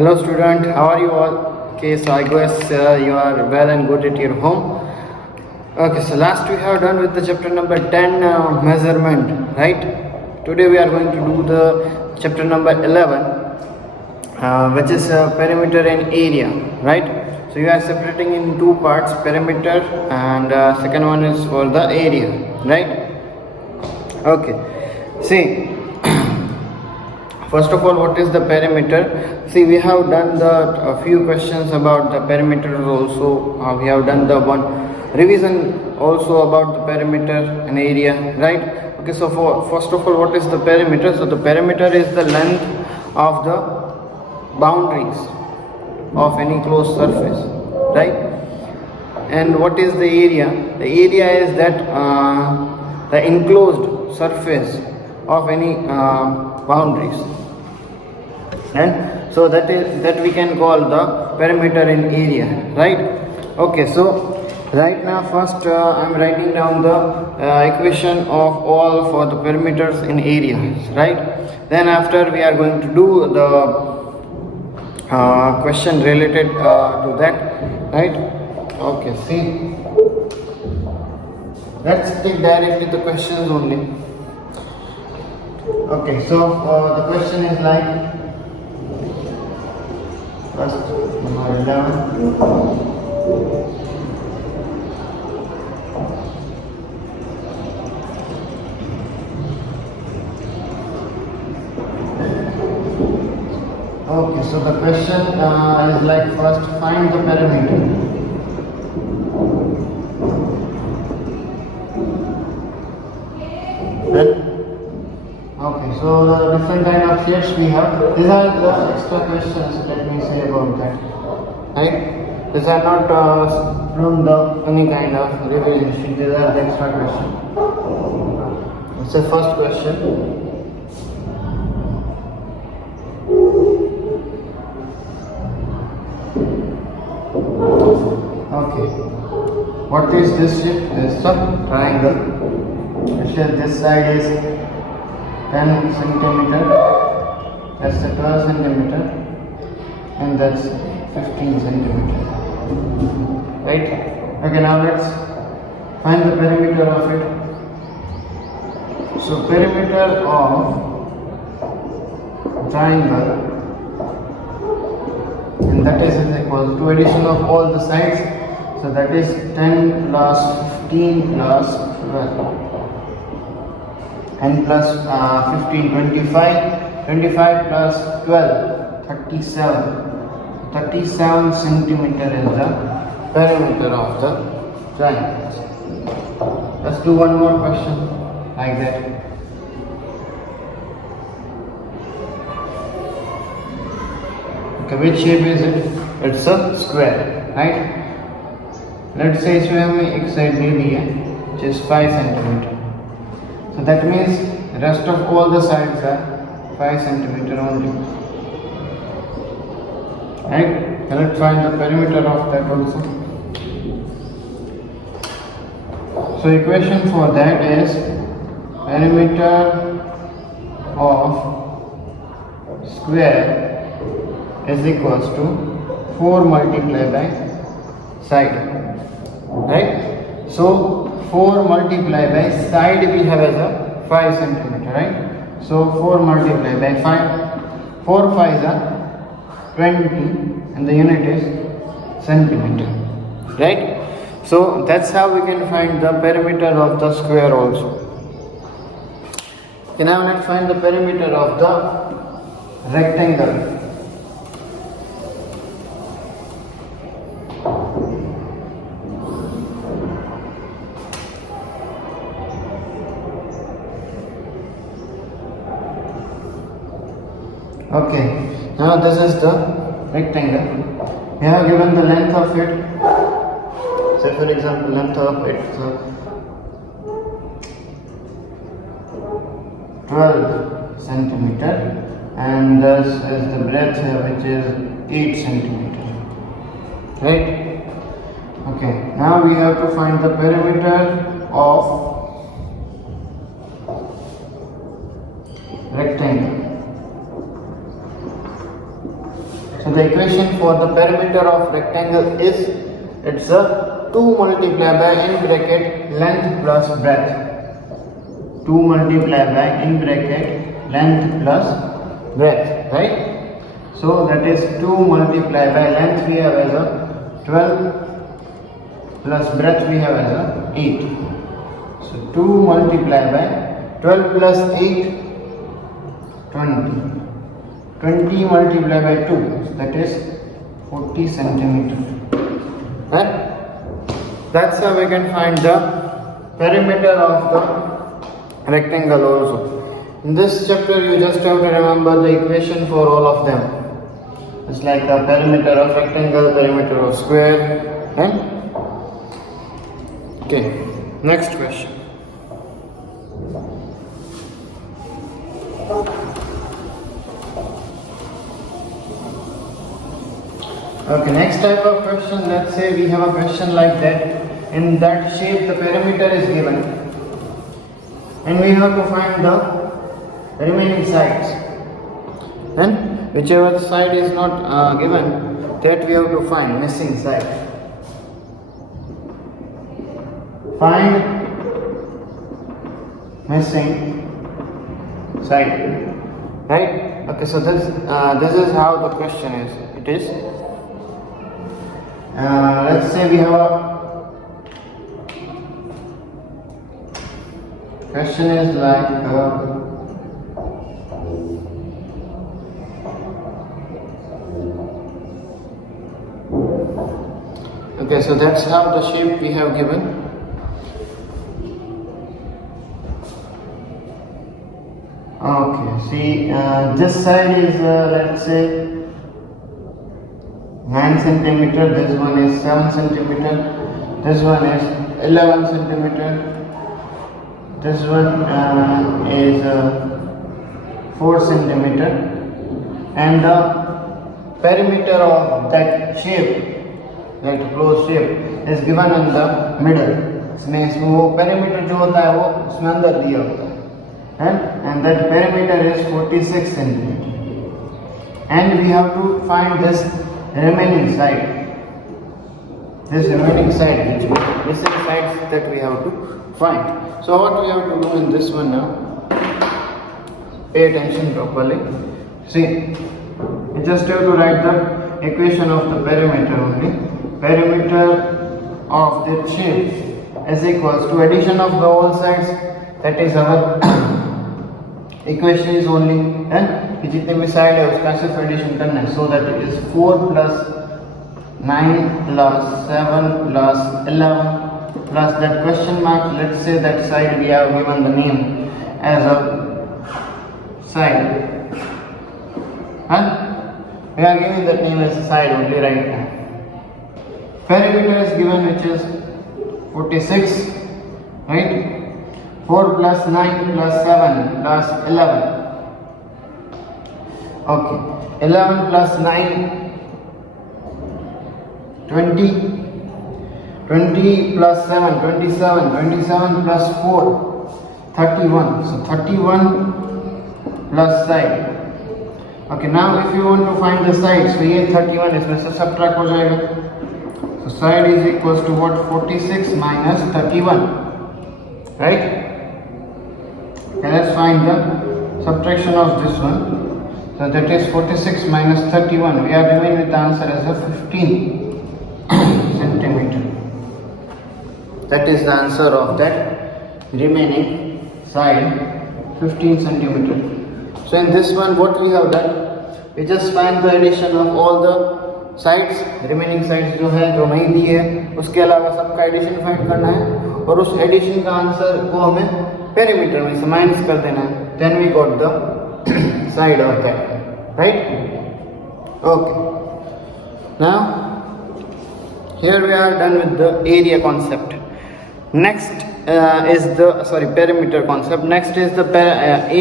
Hello student, how are you all? Okay, so I guess you are well and good at your home. Okay, so last we have done with the chapter number 10 measurement, right? Today we are going to do the chapter number 11 which is perimeter and area, right? So you are separating in two parts, perimeter and second one is for the area, right? Okay, see. First of all, what is the perimeter? See, we have done a few questions about the perimeter also. We have done the one revision also about the perimeter and area, right? Okay, so first of all, what is the perimeter? So the perimeter is the length of the boundaries of any closed surface, right? And what is the area? The area is that the enclosed surface of any boundaries, and so that we can call the perimeter in area, right? Okay, so right now first I am writing down the equation of all for the perimeters in areas, right? Then after we are going to do the question related to that, right? Okay, see, let's take directly the questions only. Okay, so the question is like, first number 11. Okay, so the question is like, first find the perimeter. Okay, so the different kind of shapes we have. These are the extra questions, let me say about that. Right? These are not from the any kind of revision sheet. These are the extra questions. It's the first question. Okay. What is this shape? This is a triangle. This side is 10 centimeter, that's the 12 centimeter, and that's 15 centimeter, right? Okay, now let's find the perimeter of it. So perimeter of triangle, and that is equal to addition of all the sides, so that is 10 plus 15 plus 12. And plus 15, 25, 25 plus 12, 37 centimeter is the perimeter of the triangle. Let's do one more question like that. Okay, which shape is it? It's a square, right? Let's say इसमें हमें एक side दे दी है, which is 5 centimeter. So that means the rest of all the sides are 5 centimeter only, right? Let's find the perimeter of that also. So equation for that is perimeter of square is equals to 4 multiplied by side, right? So 4 multiplied by side we have as a 5 centimeter, right? So 4 multiplied by 5, 4 5s are 20, and the unit is centimeter, right? So that's how we can find the perimeter of the square also. Okay, now let's find the perimeter of the rectangle. Okay, now this is the rectangle. We have given the length of it. Say for example, length of it is 12 centimeter, and this is the breadth here, which is 8 centimeter. Right? Okay, now we have to find the perimeter of rectangle. So the the equation for the perimeter of rectangle is, it's a 2 multiplied by in bracket length plus breadth. 2 multiplied by in bracket length plus breadth, right? So that is 2 multiplied by length we have as a 12 plus breadth we have as a 8. So 2 multiplied by 12 plus 8, 20. 20 multiplied by 2, so that is 40 centimeter. Right? That's how we can find the perimeter of the rectangle also. In this chapter you just have to remember the equation for all of them. It's like a perimeter of rectangle, perimeter of square, right? Okay, next question. Okay, next type of question, let's say we have a question like that. In that shape the perimeter is given and we have to find the remaining sides, and whichever side is not given, that we have to find missing side. Find missing side, right? Okay, so this is how the question is. It is, let's say we have a question is like okay, so that's how the shape we have given. Okay, see, this side is let's say 9 centimeter, this one is 7 centimeter, this one is 11 centimeter, this one is 4 centimeter, and the perimeter of that shape, that closed shape, is given in the middle. इसमें वो perimeter जो होता है वो उसमें अंदर दिया होता है, and that perimeter is 46 centimeter, and we have to find this remaining side, which missing sides that we have to find. So what we have to do in this one now, pay attention properly. See, you just have to write the equation of the perimeter only. Perimeter of the shape is equals to addition of the all sides, that is our equation is only, and कि जितने भी side है उसका सिर्फ addition करना है. So that it is 4 plus 9 plus 7 plus 11 plus that question mark. Let's say that side we have given the name as a side, we are giving that name as a side only right now. Perimeter is given, which is 46, right? 4 plus 9 plus 7 plus 11. Okay, 11 plus 9, 20, 20 plus 7, 27, 27 plus 4, 31. So 31 plus side. Okay, now if you want to find the side, so ये 31 इसमें से subtract हो जाएगा. So side is equals to what? 46 minus 31, right? And let's find the subtraction of this one. So that is 46 minus 31. We are remaining with the answer as a 15 centimeter. That is the answer of that remaining side, 15 centimeter. So in this one, what we have done, we just find the addition of all the sides, remaining sides जो है जो नहीं दी है, उसके अलावा सबका addition find करना है और उस एडिशन का आंसर को हमें पेरीमीटर में से माइनस कर देना है. Then we got the side of that, right? Okay. Now here we are done with the area concept. Next is the perimeter concept. Next is the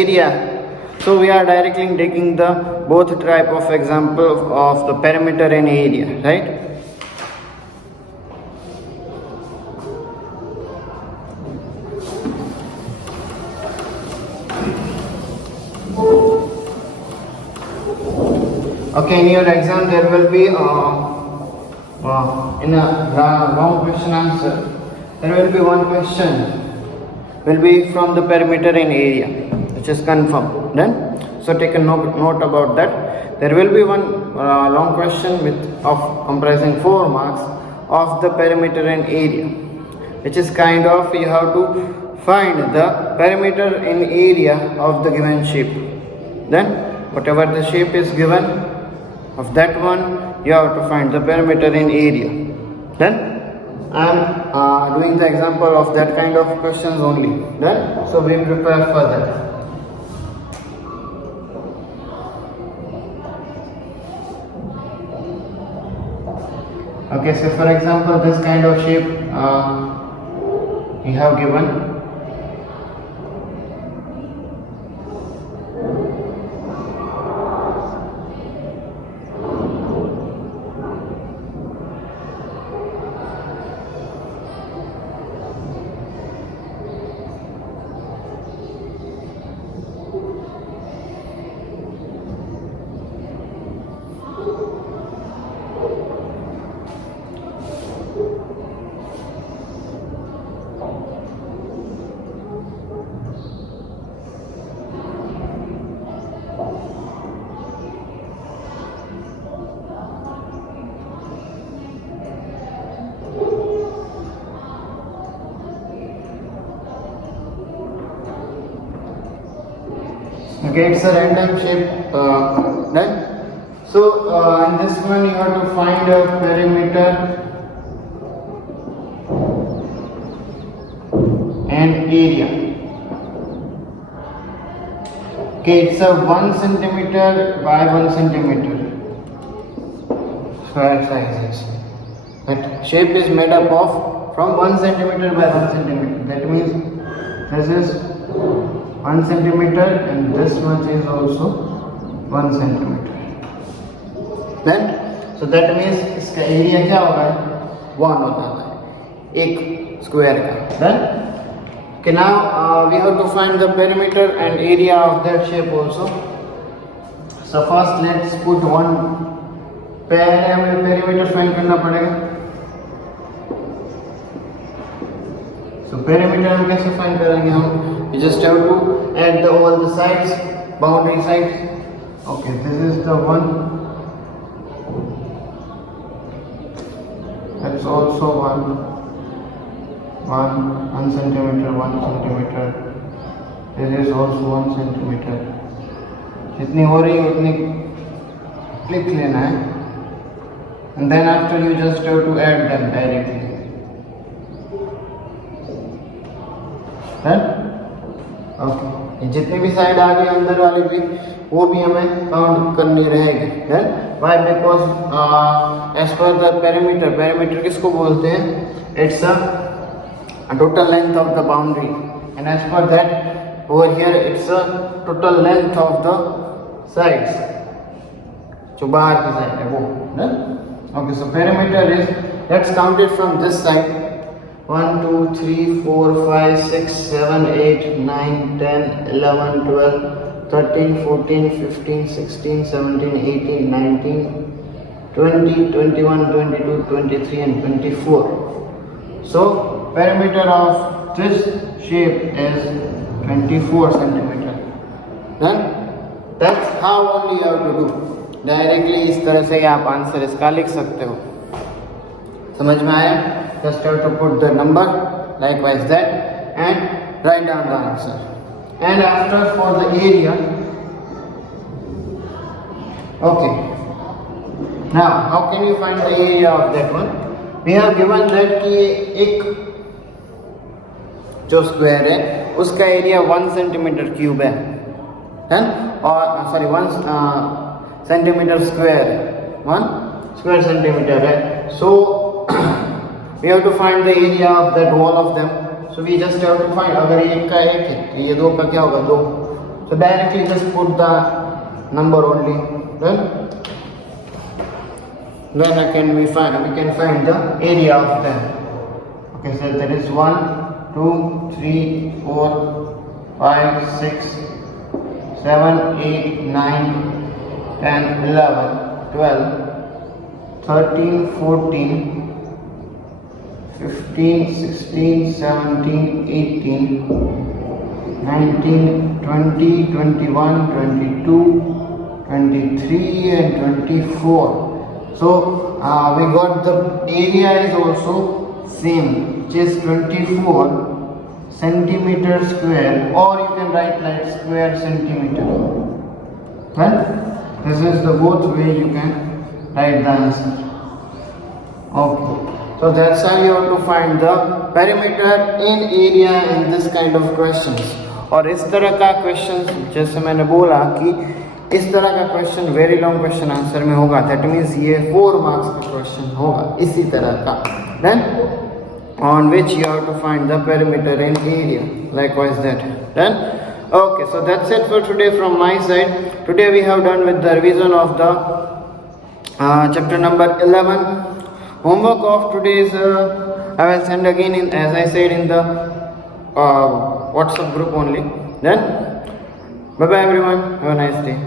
area. So we are directly taking the both type of example of the perimeter and area, right? Okay, in your exam there will be in a wrong question answer, there will be one question will be from the perimeter and area, which is confirmed. Then, so take a note about that. There will be one long question of comprising 4 marks of the perimeter and area, which is kind of you have to find the perimeter and area of the given shape. Then, whatever the shape is given of that one, you have to find the perimeter and area. Then I am doing the example of that kind of questions only. Then, so we prepare for that. Okay, so for example, this kind of shape we have given. Okay, it's a random shape. Right? So in this one you have to find a perimeter and area. Okay, it's a 1 centimeter by 1 centimeter square sizes. That shape is made up of from 1 centimeter by 1 centimeter. That means this is 1 centimeter and this much is also 1 centimeter. Then, so that means इसका area क्या होगा? 1 होता है एक square का. Then, okay, now we have to find the perimeter and area of that shape also. So first let's put one. पहले हमें perimeter find करना पड़ेगा. So perimeter हम कैसे find करेंगे हम? You just have to add all the sides, boundary sides. Okay, this is the one. That's also 1 centimeter, 1 centimeter. This is also 1 centimeter. जितनी हो रही है उतनी लिख लेना है. And then after you just have to add them directly. Right? Okay, जितनी भी साइड आ गई अंदर वाली भी वो भी हमें काउंट करनी रहेगी. Then why? Because as per the perimeter, perimeter किसको बोलते हैं? It's a total length of the boundary and as per that over here it's a total length of the sides, जो बाहर की साइड है वो. Okay, so perimeter is, let's count it from this side. 1 2 3 4 5 6 7 8 9 10 11 12 13 14 15 16 17 18 19 20 21 22 23 and 24. So perimeter of this shape is 24 centimeter. Then that's how only you have to do. Directly इस तरह से आप answer इसका लिख सकते हो. समझ में आया? Just have to put the number likewise that and write down the answer. And after for the area, okay, now how can you find the area of that one? We have given that कि एक जो square है उसका area 1 centimetre cube है, और sorry 1 centimetre square है, 1 square centimetre है. So we have to find the area of that all of them. So we just have to find, अगर ये एक का एक है तो ये दो का क्या होगा? 2. So directly just put the number only. Then we can find the area of them. Okay, so that is 1 2 3 4 5 6 7 8 9 10 11 12, 13, 14, 15, 16, 17, 18, 19, 20, 21, 22, 23 and 24. So we got the area is also same, which is 24 centimeter square, or you can write like square centimeter. Well, this is the both way you can write the answer. Okay. So that's how you have to find the perimeter in area in this kind of questions. और इस तरह का question जैसे मैंने बोला कि इस तरह का question very long question answer में होगा, दैट मीन्स ये 4 मार्क्स का क्वेश्चन होगा इसी तरह का, then on which you have to find the perimeter in area, likewise that. Then okay, so that's it for today from my side. Today we have done with the revision of the chapter number 11. Homework of today is I will send again in, as I said, in the WhatsApp group only. Then bye bye everyone, have a nice day.